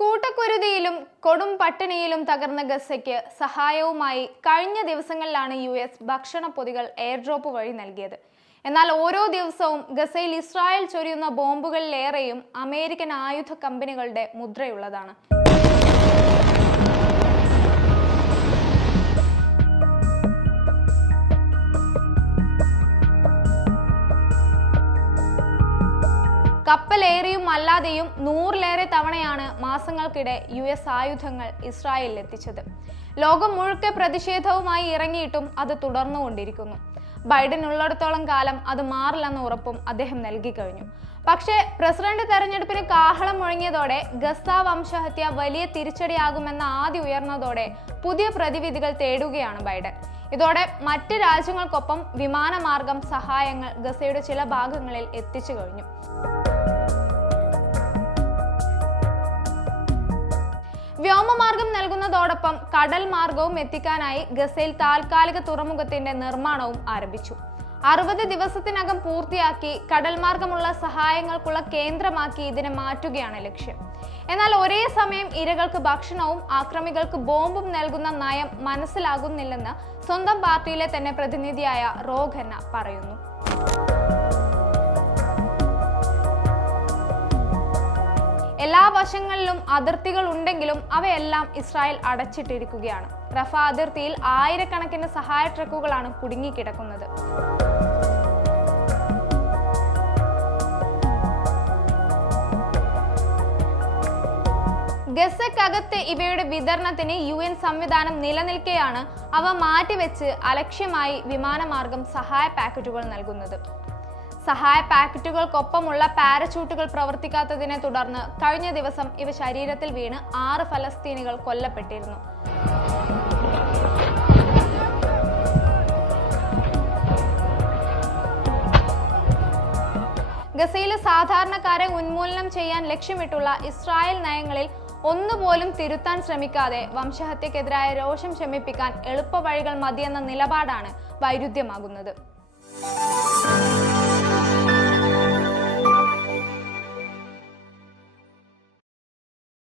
കൂട്ടക്കുരുതിയിലും കൊടും പട്ടിണിയിലും തകർന്ന ഗസയ്ക്ക് സഹായവുമായി കഴിഞ്ഞ ദിവസങ്ങളിലാണ് US ഭക്ഷണപ്പൊതികൾ എയർഡ്രോപ്പ് വഴി നൽകിയത്. എന്നാൽ ഓരോ ദിവസവും ഗസയിൽ ഇസ്രായേൽ ചൊരിയുന്ന ബോംബുകളിലേറെയും അമേരിക്കൻ ആയുധ കമ്പനികളുടെ മുദ്രയുള്ളതാണ്. കപ്പലേറിയും അല്ലാതെയും 100-ലേറെ തവണയാണ് മാസങ്ങൾക്കിടെ US ആയുധങ്ങൾ ഇസ്രായേലിൽ എത്തിച്ചത്. ലോകം മുഴുക്കെ പ്രതിഷേധവുമായി ഇറങ്ങിയിട്ടും അത് തുടർന്നുകൊണ്ടിരിക്കുന്നു. ബൈഡൻ ഉള്ളിടത്തോളം കാലം അത് മാറില്ലെന്ന ഉറപ്പും അദ്ദേഹം നൽകി കഴിഞ്ഞു. പക്ഷേ പ്രസിഡന്റ് തെരഞ്ഞെടുപ്പിന് കാഹളം മുഴങ്ങിയതോടെ ഗസ വംശഹത്യ വലിയ തിരിച്ചടിയാകുമെന്ന ആദ്യം ഉയർന്നതോടെ പുതിയ പ്രതിവിധികൾ തേടുകയാണ് ബൈഡൻ. ഇതോടെ മറ്റ് രാജ്യങ്ങൾക്കൊപ്പം വിമാനമാർഗം സഹായങ്ങൾ ഗസയുടെ ചില ഭാഗങ്ങളിൽ എത്തിച്ചു കഴിഞ്ഞു. വ്യോമമാർഗം നൽകുന്നതോടൊപ്പം കടൽ മാർഗവും എത്തിക്കാനായി ഗസയിൽ താൽക്കാലിക തുറമുഖത്തിന്റെ നിർമ്മാണവും ആരംഭിച്ചു. 60 ദിവസത്തിനകം പൂർത്തിയാക്കി കടൽ മാർഗമുള്ള സഹായങ്ങൾക്കുള്ള കേന്ദ്രമാക്കി ഇതിനെ മാറ്റുകയാണ് ലക്ഷ്യം. എന്നാൽ ഒരേ സമയം ഇരകൾക്ക് ഭക്ഷണവും ആക്രമികൾക്ക് ബോംബും നൽകുന്ന നയം മനസ്സിലാകുന്നില്ലെന്ന് സ്വന്തം പാർട്ടിയിലെ തന്നെ പ്രതിനിധിയായ റോഖന്ന പറയുന്നു. എല്ലാ വശങ്ങളിലും അതിർത്തികൾ ഉണ്ടെങ്കിലും അവയെല്ലാം ഇസ്രായേൽ അടച്ചിട്ടിരിക്കുകയാണ്. റഫ അതിർത്തിയിൽ ആയിരക്കണക്കിന് സഹായ ട്രക്കുകളാണ് കുടുങ്ങിക്കിടക്കുന്നത്. ഗസക്കകത്ത് ഇവയുടെ വിതരണത്തിന് UN സംവിധാനം നിലനിൽക്കെയാണ് അവ മാറ്റിവെച്ച് അലക്ഷ്യമായി വിമാനമാർഗം സഹായ പാക്കറ്റുകൾ നൽകുന്നത്. സഹായ പാക്കറ്റുകൾക്കൊപ്പമുള്ള പാരച്യൂട്ടുകൾ പ്രവർത്തിക്കാത്തതിനെ തുടർന്ന് കഴിഞ്ഞ ദിവസം ഇവ ശരീരത്തിൽ വീണ് 6 ഫലസ്തീനികൾ കൊല്ലപ്പെട്ടിരുന്നു. ഗസയിലെ സാധാരണക്കാരെ ഉന്മൂലനം ചെയ്യാൻ ലക്ഷ്യമിട്ടുള്ള ഇസ്രായേൽ നയങ്ങളിൽ ഒന്നുപോലും തിരുത്താൻ ശ്രമിക്കാതെ വംശഹത്യക്കെതിരായ രോഷം ശമിപ്പിക്കാൻ എളുപ്പ വഴികൾ മതിയെന്ന നിലപാടാണ് വൈരുദ്ധ്യമാകുന്നത്.